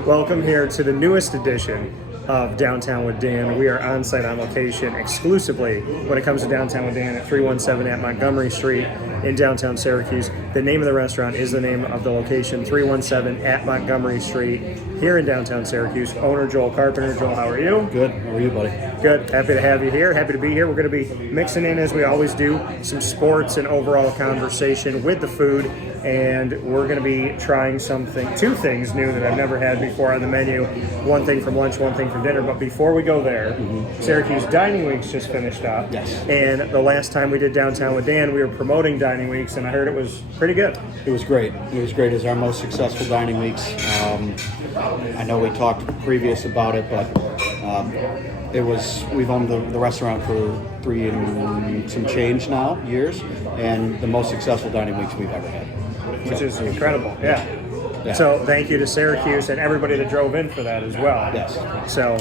Welcome here to the newest edition of Downtown with Dan. We are on site on location exclusively when it comes to Downtown with Dan at 317 at Montgomery Street in downtown Syracuse. The name of the restaurant is the name of the location, 317 at Montgomery Street here in downtown Syracuse. Owner Joe Carpenter. Joel, how are you? Good. How are you, buddy? Good. Happy to have you here. Happy to be here. We're going to be mixing in, as we always do, some sports and overall conversation with the food. And we're going to be trying two things new that I've never had before on the menu. One thing from lunch, one thing from dinner. But before we go there, Syracuse Dining Weeks just finished up. Yes. And the last time we did Downtown with Dan, we were promoting Dining Weeks, and I heard it was pretty good. It was great. It was great. It's our most successful Dining Weeks. I know we talked previous about it, but we've owned the restaurant for 3 and some change now, years, and the most successful Dining Weeks we've ever had. Which is incredible, yeah. So thank you to Syracuse and everybody that drove in for that as well. Yes. So,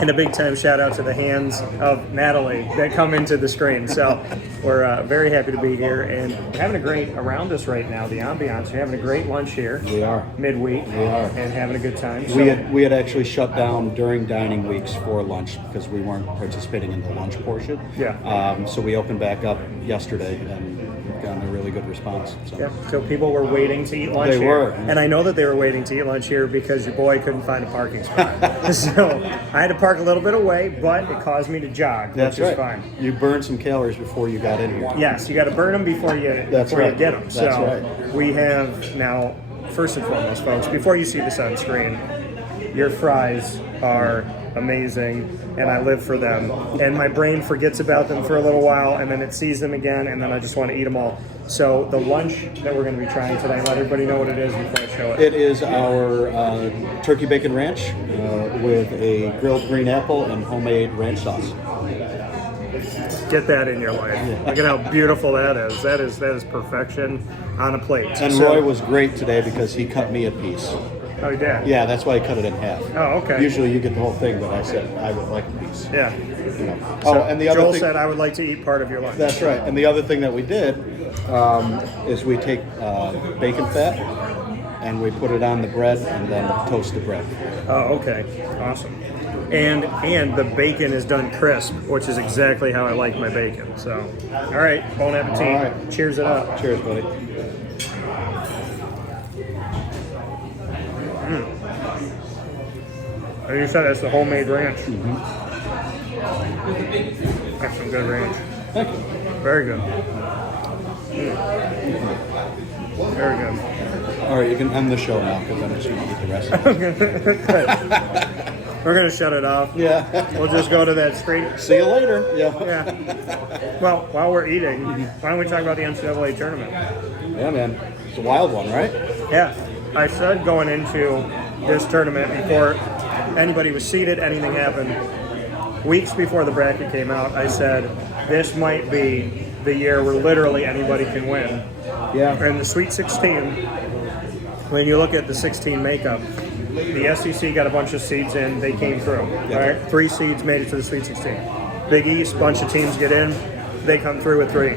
and a big time shout out to the hands of Natalie that come into the screen. So we're very happy to be here, and we're having a great around us right now. The ambiance. We're having a great lunch here. We are midweek. We are, and having a good time. So, we had actually shut down during Dining Weeks for lunch because we weren't participating in the lunch portion. Yeah. So we opened back up yesterday, and we've gotten a really good response. So. Yeah. So people were waiting to eat lunch here. They were. And I know that they were waiting to eat lunch here because your boy couldn't find a parking spot. So I had to park a little bit away, but it caused me to jog, That's which right. is fine. You burned some calories before you got in here. Yes, you got to burn them before you right. get them. That's So right. we have now, first and foremost, folks, before you see this on screen, your fries are amazing, and I live for them. And my brain forgets about them for a little while, and then it sees them again, and then I just want to eat them all. So the lunch that we're going to be trying today, let everybody know what it is before I show it. It is our turkey bacon ranch with a grilled green apple and homemade ranch sauce. Get that in your life. Yeah. Look at how beautiful that is. That is perfection on a plate. And Roy was great today because he cut me a piece. Oh, he did? Yeah, that's why I cut it in half. Oh, okay. Usually you get the whole thing, but I said I would like a piece. Yeah. You know. So and the other Joel thing, said I would like to eat part of your lunch. That's right. And the other thing that we did is we take bacon fat and we put it on the bread and then toast the bread. Oh, okay. Awesome. And the bacon is done crisp, which is exactly how I like my bacon. So, all right, bon appetit. All right. Cheers it up. Cheers, buddy. And you said that's the homemade ranch. That's some good ranch. Thank you. Very good. Very good. All right, you can end the show now because I'm just going to eat the rest. We're going to shut it off. Yeah. We'll just go to that straight. See you later. Yeah. Yeah. Well, while we're eating, why don't we talk about the NCAA tournament? Yeah, man. It's a wild one, right? Yeah. I said going into this tournament before anybody was seated, anything happened, weeks before the bracket came out, I said, this might be the year where literally anybody can win. Yeah. And the Sweet 16, when you look at the 16 makeup, the SEC got a bunch of seeds in, they came through. Yeah. Right? 3 seeds made it to the Sweet 16. Big East, bunch of teams get in, they come through with 3.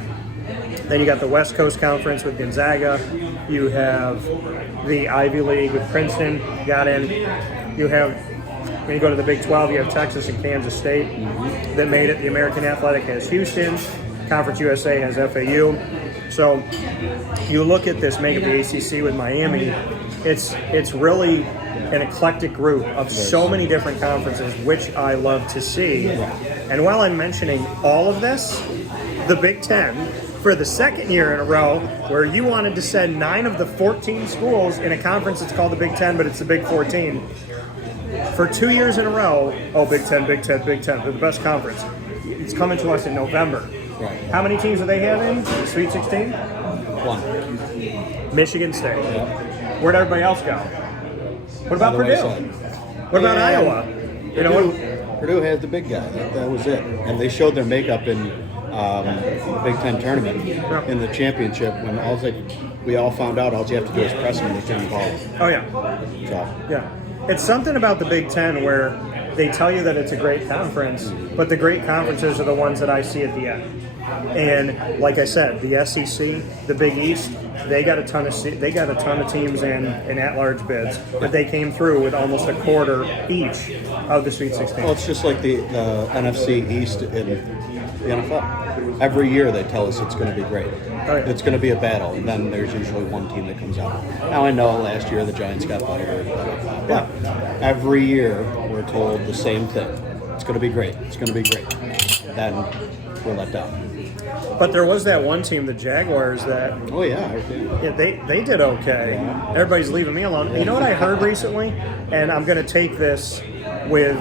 Then you got the West Coast Conference with Gonzaga. You have the Ivy League with Princeton, got in. You have, when you go to the Big 12, you have Texas and Kansas State that made it. The American Athletic has Houston. Conference USA has FAU. So you look at this makeup, the ACC with Miami, it's really an eclectic group of so many different conferences, which I love to see. And while I'm mentioning all of this, the Big Ten, for the second year in a row, where you wanted to send 9 of the 14 schools in a conference that's called the Big Ten, but it's the Big 14. For 2 years in a row, Big Ten, Big Ten, Big Ten, they're the best conference. It's coming to us in November. Right. How many teams do they have in the Sweet 16? 1. Michigan State. Yeah. Where'd everybody else go? What about Purdue? What about Iowa? You know what? Purdue has the big guy. That was it. And they showed their makeup in the Big Ten tournament in the championship when we all found out all you have to do is press them and you turn the ball. Oh, yeah. So. Yeah. It's something about the Big Ten where they tell you that it's a great conference, but the great conferences are the ones that I see at the end. And like I said, the SEC, the Big East, they got a ton of teams in at-large bids, but they came through with almost a quarter each of the Sweet 16. Well, it's just like the NFC East in the NFL. Every year they tell us it's going to be great. Oh, yeah. It's going to be a battle, and then there's usually one team that comes out. Now I know last year the Giants got better, but every year we're told the same thing. It's going to be great. It's going to be great. Then we're let down. But there was that one team, the Jaguars, that they did okay. Yeah. Everybody's leaving me alone. You know what I heard recently? And I'm going to take this with,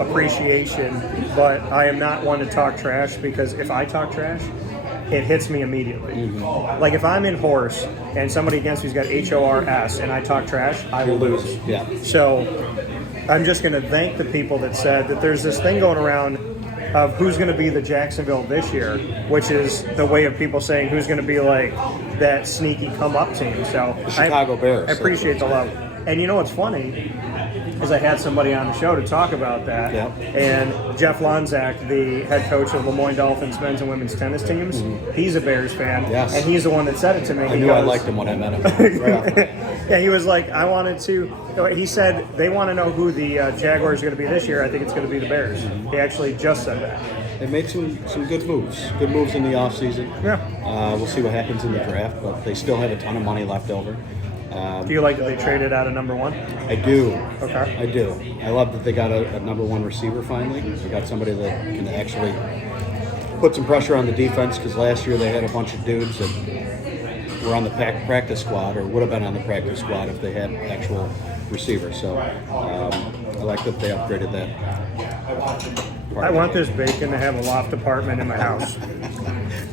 appreciation, but I am not one to talk trash, because if I talk trash, it hits me immediately. Mm-hmm. Like if I'm in horse and somebody against me's got HORS and I talk trash, I will lose. Yeah. So I'm just going to thank the people that said that there's this thing going around of who's going to be the Jacksonville this year, which is the way of people saying who's going to be like that sneaky come-up team. So the Chicago Bears. I appreciate the love. And you know what's funny is I had somebody on the show to talk about that. Yeah. And Jeff Lonzak, the head coach of Lemoyne Dolphins men's and women's tennis teams, he's a Bears fan. Yes. And he's the one that said it to me. I knew I liked him when I met him. Right. Yeah, he was like, he said they want to know who the Jaguars are going to be this year. I think it's going to be the Bears. He actually just said that. They made some good moves. Good moves in the offseason. Yeah. We'll see what happens in the draft, but they still have a ton of money left over. Do you like that they traded out of number one? I do. Okay. I do. I love that they got a number one receiver finally. They got somebody that can actually put some pressure on the defense, because last year they had a bunch of dudes that were on the practice squad, or would have been on the practice squad if they had actual receivers. So I like that they upgraded that. I want this bacon to have a loft apartment in my house.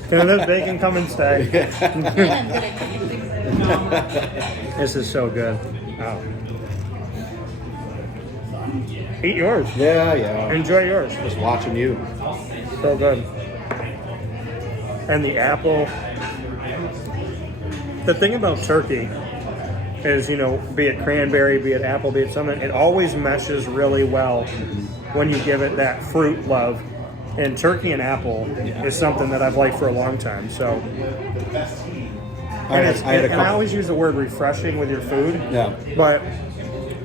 Can this bacon come and stay? This is so good. Wow. Eat yours. Yeah. Enjoy yours. Just watching you. So good. And the apple. The thing about turkey is, be it cranberry, be it apple, be it something, it always meshes really well when you give it that fruit love. And turkey and apple is something that I've liked for a long time. So, I always use the word refreshing with your food. Yeah. But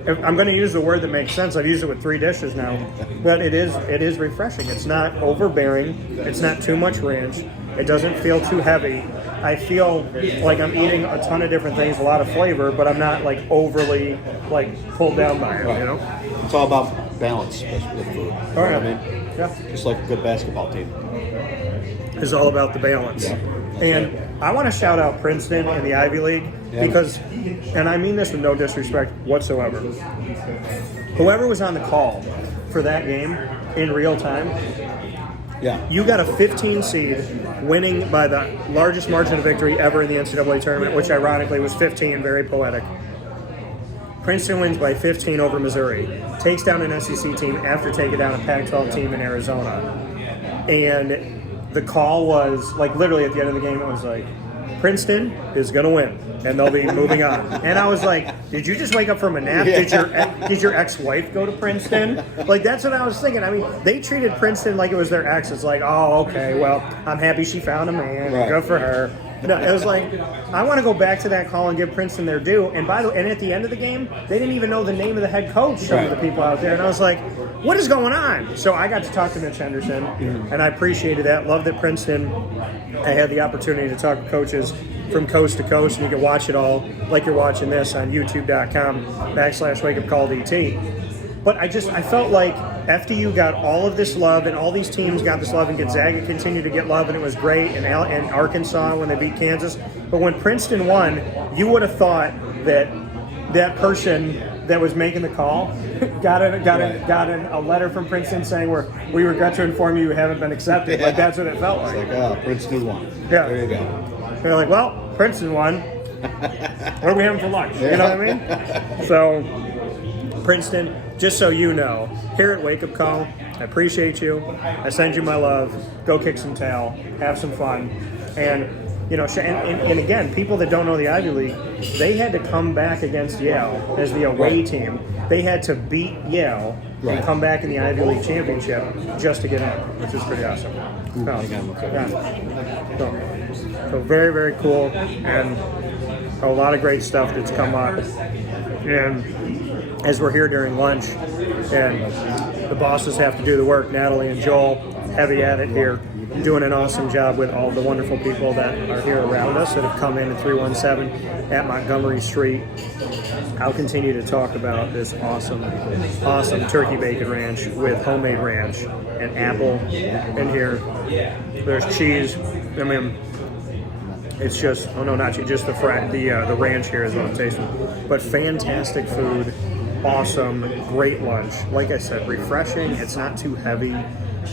if I'm going to use the word that makes sense. I've used it with 3 dishes now. But it is refreshing. It's not overbearing. It's not too much ranch. It doesn't feel too heavy. I feel like I'm eating a ton of different things, a lot of flavor, but I'm not like overly pulled down by it. Right. It's all about balance with food. All right. I mean? Yeah. Just like a good basketball team. It's all about the balance. Yeah, and I want to shout out Princeton and the Ivy League because, and I mean this with no disrespect whatsoever, whoever was on the call for that game in real time, you got a 15 seed winning by the largest margin of victory ever in the NCAA tournament, which ironically was 15, very poetic. Princeton wins by 15 over Missouri, takes down an SEC team after taking down a Pac-12 team in Arizona. And the call was, literally at the end of the game, it was like, Princeton is going to win, and they'll be moving on. And I was like, did you just wake up from a nap? Did your ex-wife go to Princeton? That's what I was thinking. I mean, they treated Princeton like it was their ex. It's like, oh, okay, well, I'm happy she found a man. Right. Good for her. No, it was like, I want to go back to that call and give Princeton their due. And by the way, and at the end of the game, they didn't even know the name of the head coach, some of the people out there. And I was like, what is going on? So I got to talk to Mitch Henderson, and I appreciated that. Loved that Princeton. I had the opportunity to talk to coaches from coast to coast, and you can watch it all like you're watching this on youtube.com/WakeUpCallDT. But I felt like FDU got all of this love, and all these teams got this love, and Gonzaga continued to get love, and it was great, and Arkansas when they beat Kansas. But when Princeton won, you would have thought that person that was making the call got a letter from Princeton saying we regret to inform you haven't been accepted. Yeah. That's what it felt like. It's like, Princeton won. Yeah. There you go. They're like, well, Princeton won. What are we having for lunch? You know what I mean? So, Princeton, just so you know, here at Wake Up Call, I appreciate you. I send you my love. Go kick some tail. Have some fun. And, and again, people that don't know the Ivy League, they had to come back against Yale as the away team. They had to beat Yale and come back in the Ivy League championship just to get in, which is pretty awesome. So very, very cool. And a lot of great stuff that's come up. And as we're here during lunch, and the bosses have to do the work, Natalie and Joel, heavy at it here, doing an awesome job with all the wonderful people that are here around us that have come in at 317 at Montgomery Street. I'll continue to talk about this awesome turkey bacon ranch with homemade ranch and apple in here. There's cheese. I mean, it's just, oh no, not cheese, just the ranch here is what I'm tasting. But fantastic food, awesome, great lunch. Like I said, refreshing. It's not too heavy.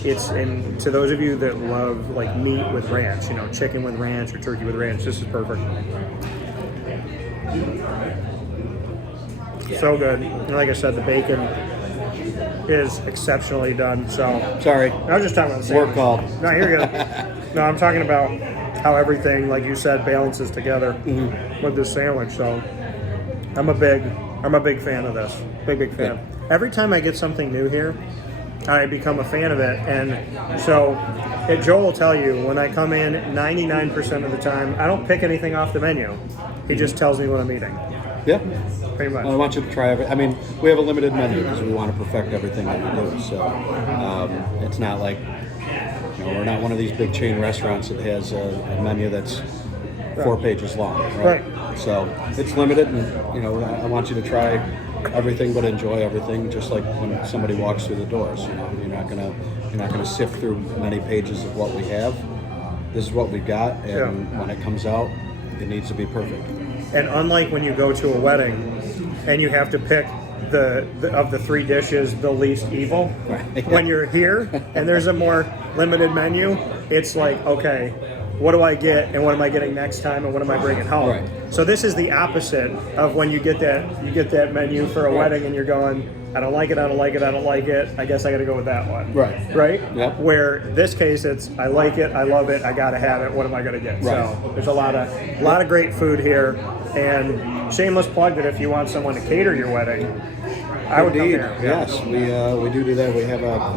And to those of you that love like meat with ranch, you know, chicken with ranch or turkey with ranch, this is perfect. So good. And like I said, the bacon is exceptionally done. So Sorry. I was just talking about the sandwich. Work call. No, you're good. No, I'm talking about how everything, like you said, balances together with this sandwich. So I'm a big fan of this. Big fan. Every time I get something new here, I become a fan of it. And so Joel will tell you, when I come in, 99% of the time, I don't pick anything off the menu. He just tells me what I'm eating. Yeah. Pretty much. I want you to try everything. I mean, we have a limited menu because we want to perfect everything that we do. So it's not like, you know, we're not one of these big chain restaurants that has a menu that's 4 pages long. Right? So it's limited, and you know, I want you to try everything, but enjoy everything. Just like when somebody walks through the doors, you know, you're not gonna sift through many pages of what we have. This is what we've got, and when it comes out, it needs to be perfect. And unlike when you go to a wedding and you have to pick of the 3 dishes the least evil, Right. when you're here and there's a more limited menu, it's like, okay, what do I get and what am I getting next time and what am I bringing home? Right. So this is the opposite of when you get that menu for a wedding and you're going, I don't like it, I guess I got to go with that one. Right? Yep. Where this case, it's I like it, I love it, I got to have it, what am I going to get? Right. So there's a lot of great food here, and shameless plug that if you want someone to cater your wedding, I would come here. Yes, we do that.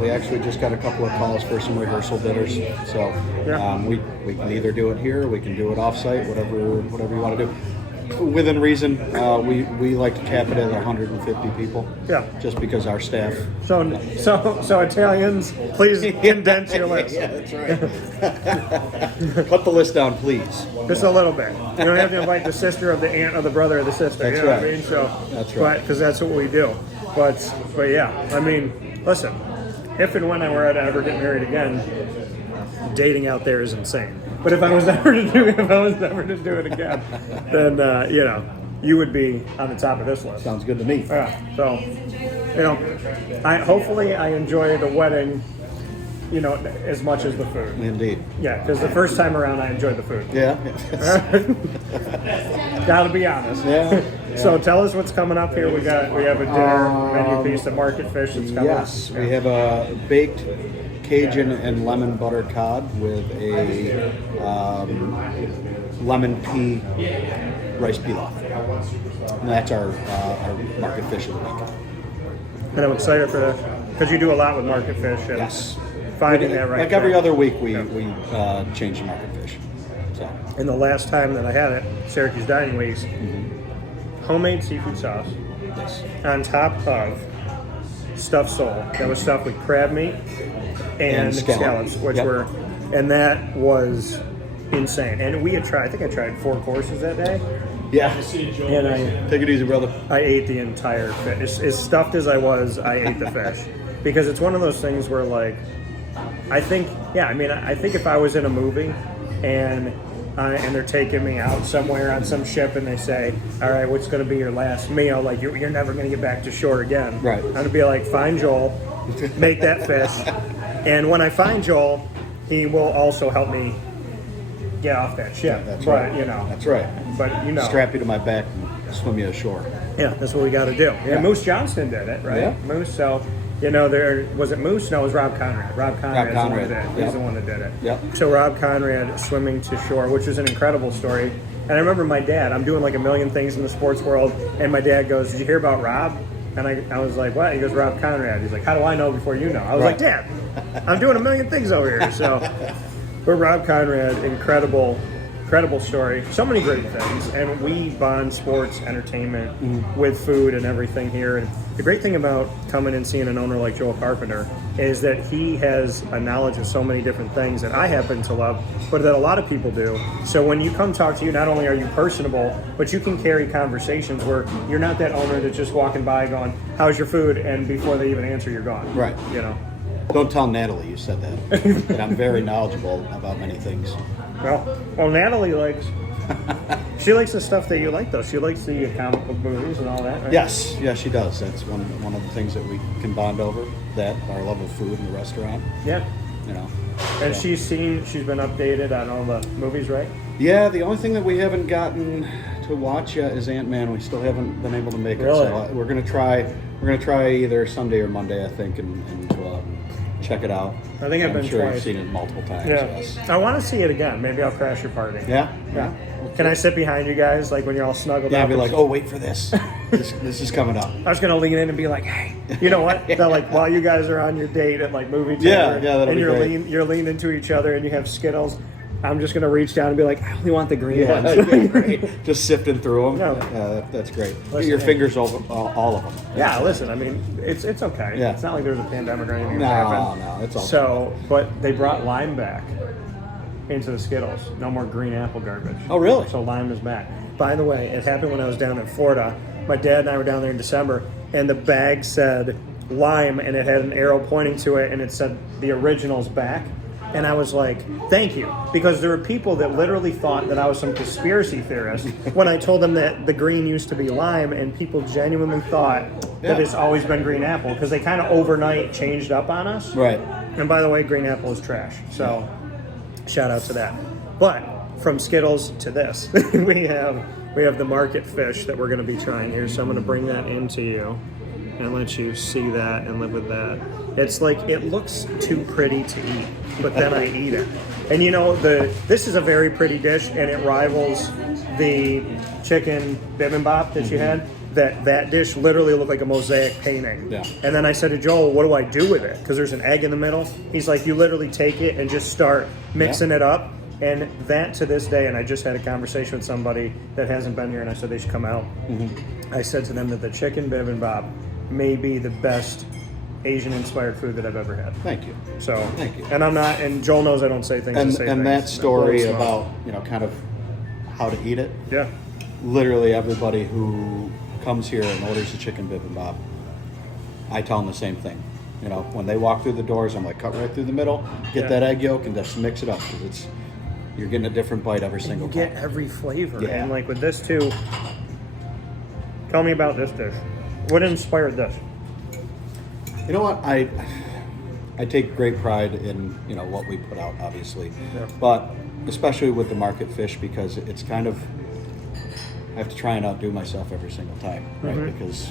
We actually just got a couple of calls for some rehearsal dinners. So we can either do it here, we can do it off-site, whatever you want to do. Within reason, we like to cap it at 150 people. Yeah. Just because our staff. So Italians, please condense your list. Yeah, that's right. Cut the list down, please. Just a little bit. You don't have to invite the sister of the aunt or the brother of the sister. That's you know right. what I mean? So That's right. Because that's what we do. But yeah, I mean, listen, if and when I were to ever get married again, dating out there is insane. But if I was ever to do it again, then you know, you would be on the top of this list. Sounds good to me. Yeah. So, you know, hopefully I enjoy the wedding, you know, as much as the food. Indeed. Yeah, because the first time around I enjoyed the food. Yeah. Gotta be honest. Yeah. So tell us what's coming up here. We have a dinner menu piece, the market fish that's coming Yes, up. we have a baked Cajun and lemon butter cod with a lemon pea rice pilaf. And that's our market fish of the week. And I'm excited for that because you do a lot with market fish. And Yes. Finding that right. Like every there. other week, we change the market fish. So. And the last time that I had it, Syracuse Dining Weeks, homemade seafood sauce Yes. on top of stuffed sole that was stuffed with crab meat and scallops, which were, and that was insane. And we had tried, I think I tried 4 courses that day. Yeah. And Take it easy, brother. I ate the entire fish. As stuffed as I was, I ate the fish. Because it's one of those things where, like, I think if I was in a movie and they're taking me out somewhere on some ship and they say, all right, what's going to be your last meal? Like, you're never going to get back to shore again. Right. I'm going to be like, find Joel, make that fish. And when I find Joel, he will also help me get off that ship. That's right. You know. That's right. But, you know. Strap you to my back and swim you ashore. Yeah, that's what we got to do. Yeah. And Moose Johnston did it, right? Yeah. Moose, so, you know, was it Moose? No, it was Rob Conrad. Rob Conrad is the one that did it. He's the one that did it. Yep. So Rob Conrad swimming to shore, which was an incredible story. And I remember my dad, I'm doing like a million things in the sports world, and my dad goes, did you hear about Rob? And I was like, what? He goes, Rob Conrad. He's like, how do I know before you know? I was like, Dad, I'm doing a million things over here. So, but Rob Conrad, incredible Incredible story. So many great things. And we bond sports, entertainment with food and everything here. And the great thing about coming and seeing an owner like Joe Carpenter is that he has a knowledge of so many different things that I happen to love, but that a lot of people do. So when you come talk to you, not only are you personable, but you can carry conversations where you're not that owner that's just walking by going, how's your food? And before they even answer, you're gone. Right. You know? Don't tell Natalie you said that. But I'm very knowledgeable about many things. Well, Natalie likes. She likes the stuff that you like, though. She likes the comic book movies and all that. Right? Yes, she does. That's one of the things that we can bond over. That our love of food in the restaurant. Yeah. You know. And so. she's been updated on all the movies, right? Yeah. The only thing that we haven't gotten to watch yet is Ant-Man. We still haven't been able to make it. Really? So we're gonna try. We're gonna try either Sunday or Monday, I think, and go out and check it out. I think I've been sure twice. you've seen it multiple times. Yeah. Yes. I want to see it again. Maybe I'll crash your party. Yeah. Can I sit behind you guys, like when you're all snuggled Yeah, up? I'd be like, oh, wait for this. this is coming up. I was gonna lean in and be like, "Hey, you know what?" They're like, while you guys are on your date at like movie theater, that'll and be great. you're leaning to each other, and you have Skittles. I'm just gonna reach down and be like, "I only want the green ones." Yeah, great. Just sifting through them. No. Yeah, that's great. Get Listen, your hey. fingers over all of them. Yeah, listen. I mean, it's okay. Yeah. It's not like there's a pandemic or anything that's happened. No, it's all So, but they brought lime back into the Skittles. No more green apple garbage. Oh, really? So lime is back. By the way, it happened when I was down in Florida. My dad and I were down there in December, and the bag said lime, and it had an arrow pointing to it, and it said the original's back. And I was like, thank you. Because there were people that literally thought that I was some conspiracy theorist when I told them that the green used to be lime, and people genuinely thought that it's always been green apple because they kind of overnight changed up on us. Right. And by the way, green apple is trash. So shout out to that. But from Skittles to this, we have the market fish that we're going to be trying here. So I'm going to bring that into you and let you see that and live with that. It's like, it looks too pretty to eat, but then I eat it. And you know, this is a very pretty dish, and it rivals the chicken bibimbap that you had. That dish literally looked like a mosaic painting. Yeah. And then I said to Joel, what do I do with it? Because there's an egg in the middle. He's like, you literally take it and just start mixing it up. And that to this day, and I just had a conversation with somebody that hasn't been here, and I said they should come out. Mm-hmm. I said to them that the chicken bibimbap may be the best Asian-inspired food that I've ever had. Thank you. So, Thank you. And I'm not, and Joel knows I don't say things to say things. And that story Well, about, kind of how to eat it. Yeah. Literally everybody who comes here and orders a chicken bibimbap, I tell them the same thing. When they walk through the doors, I'm like, cut right through the middle, get that egg yolk, and just mix it up, because you're getting a different bite every single time. You get every flavor. Yeah. And like with this too, tell me about this dish. What inspired this? You know what? I take great pride in what we put out, obviously, but especially with the market fish, because it's kind of, I have to try and outdo myself every single time, right? Mm-hmm. Because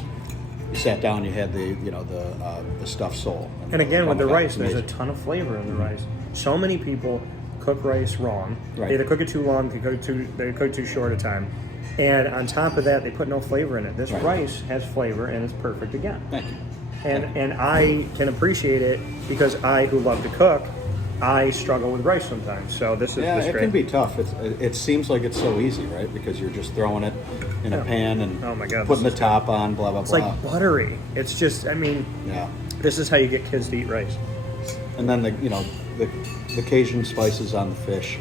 you sat down, you had the stuffed sole, And again, with the rice, there's a amazing. ton of flavor in the rice. So many people cook rice wrong. Right. They either cook it too long, they cook too short a time. And on top of that, they put no flavor in it. This rice has flavor, and it's perfect again. Thank you. And I can appreciate it because I, who love to cook, I struggle with rice sometimes. So this is it great. can be tough. It seems like it's so easy, right? Because you're just throwing it in a pan and Oh my God, putting the this is top on, blah blah It's blah. like buttery. It's just, Yeah. this is how you get kids to eat rice. And then the Cajun spices on the fish.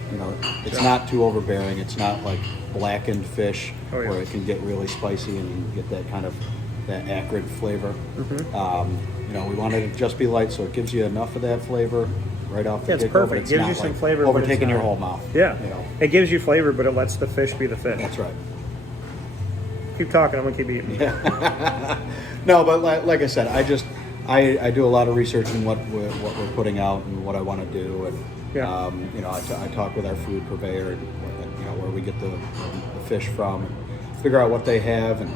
It's not too overbearing. It's not like blackened fish where it can get really spicy and you get that kind of that acrid flavor. Mm-hmm. We wanted it to just be light, so it gives you enough of that flavor right off the Yeah, it's get-go, but perfect. it's Gives not you some like flavor, but it's overtaking your not- whole mouth. Yeah. It gives you flavor, but it lets the fish be the fish. That's right. Keep talking, I'm going to keep eating. No, but like I said, I do a lot of research in what we're putting out and what I want to do, and I talk with our food purveyor and where we get the fish from, figure out what they have, and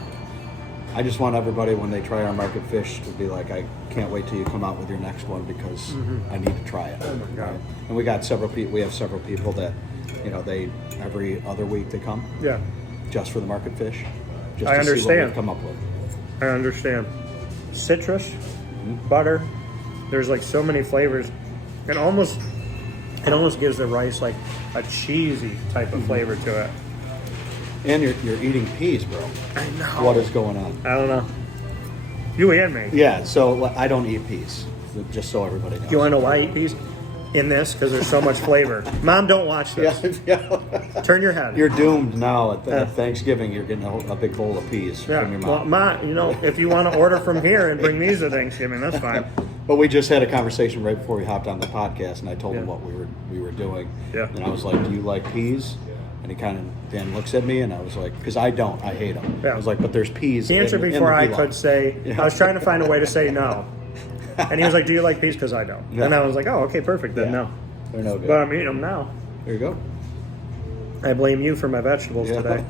I just want everybody, when they try our market fish, to be like, I can't wait till you come out with your next one, because I need to try it. Oh my God. Right? And we have several people that they every other week they come Yeah, just for the market fish, just I to see what understand. we've come up with. I understand. Citrus, butter, there's like so many flavors. And almost It almost gives the rice like a cheesy type of flavor to it. And you're eating peas, bro. I know. What is going on? I don't know. You and me. Yeah, so I don't eat peas, just so everybody knows. You want to know why I eat peas? In this, because there's so much flavor. Mom, don't watch this. Yeah. Turn your head. You're doomed now at Thanksgiving. You're getting a big bowl of peas from your mom. Well, Ma, if you want to order from here and bring these to Thanksgiving, that's fine. But we just had a conversation right before we hopped on the podcast, and I told him what we were doing. Yeah. And I was like, "Do you like peas?" And he kind of then looks at me, and I was like, "Because I don't. I hate them." Yeah. I was like, "But there's peas." The answer in before the I pilaf." could say, I was trying to find a way to say no. And he was like, "Do you like peas?" Because I don't. Yeah. And I was like, "Oh, okay, perfect. Then no." They're no good. But I'm eating them now. There you go. I blame you for my vegetables today.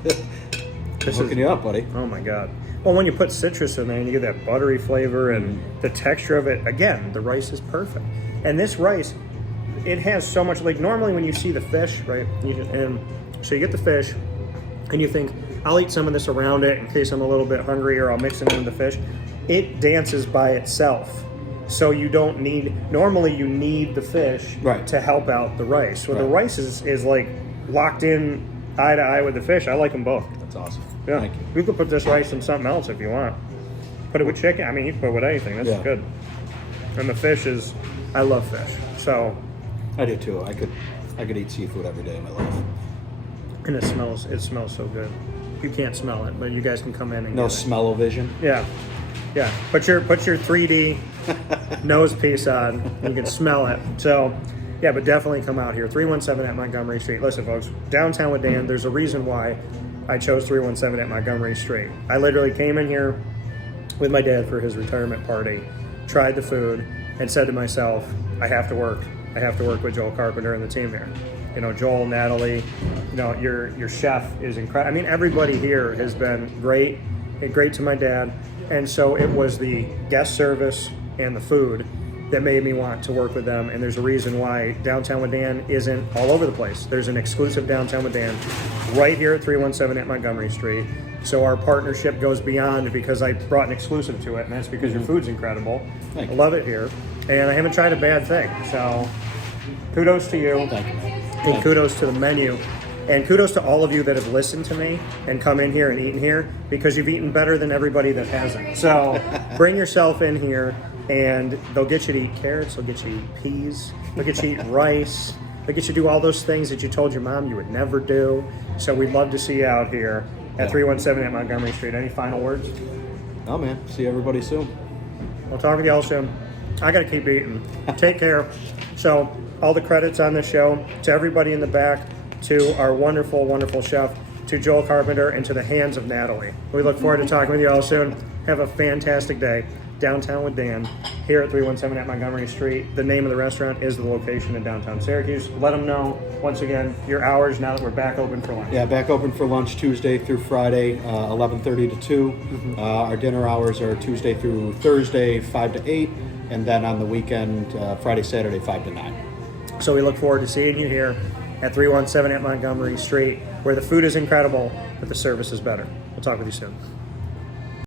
Hooking you up, buddy. Oh my God. Well, when you put citrus in there and you get that buttery flavor and the texture of it, again, the rice is perfect. And this rice, it has so much, like normally when you see the fish, right? So you get the fish and you think, I'll eat some of this around it in case I'm a little bit hungry, or I'll mix it in with the fish. It dances by itself. So you don't need, normally you need the fish to help out the rice. So the rice is like locked in eye to eye with the fish. I like them both. That's awesome. Yeah. Thank you. You could put this rice in something else if you want. Put it with chicken. I mean, you can put it with anything. That's good. And the fish is, I love fish. So. I do too. I could eat seafood every day of my life. And it smells so good. You can't smell it, but you guys can come in and no smell-o-vision. Yeah. Yeah. Put your 3D nose piece on. You can smell it. So, yeah, but definitely come out here. 317 at Montgomery Street. Listen, folks, downtown with Dan, there's a reason why I chose 317 at Montgomery Street. I literally came in here with my dad for his retirement party, tried the food, and said to myself, I have to work. I have to work with Joe Carpenter and the team here. Joel, Natalie, your chef is incredible. I mean, everybody here has been great to my dad. And so it was the guest service and the food that made me want to work with them. And there's a reason why Downtown with Dan isn't all over the place. There's an exclusive Downtown with Dan right here at 317 at Montgomery Street. So our partnership goes beyond because I brought an exclusive to it, and that's because your food's incredible. I love it here. And I haven't tried a bad thing. So kudos to you. Thank you, man. And kudos to the menu. And kudos to all of you that have listened to me and come in here and eaten here, because you've eaten better than everybody that hasn't. So bring yourself in here, and they'll get you to eat carrots, they'll get you to eat peas, they'll get you to eat rice, they'll get you to do all those things that you told your mom you would never do. So we'd love to see you out here at 317 at Montgomery Street. Any final words? Oh, man. See everybody soon. We'll talk with y'all soon. I got to keep eating. Take care. So all the credits on the show to everybody in the back, to our wonderful, wonderful chef, to Joel Carpenter, and to the hands of Natalie. We look forward to talking with you all soon. Have a fantastic day. Downtown with Dan, here at 317 at Montgomery Street. The name of the restaurant is the location in downtown Syracuse. Let them know, once again, your hours now that we're back open for lunch. Yeah, back open for lunch Tuesday through Friday, 11:30 to 2. Our dinner hours are Tuesday through Thursday, 5 to 8. And then on the weekend, Friday, Saturday, 5 to 9. So we look forward to seeing you here at 317 at Montgomery Street, where the food is incredible, but the service is better. We'll talk with you soon.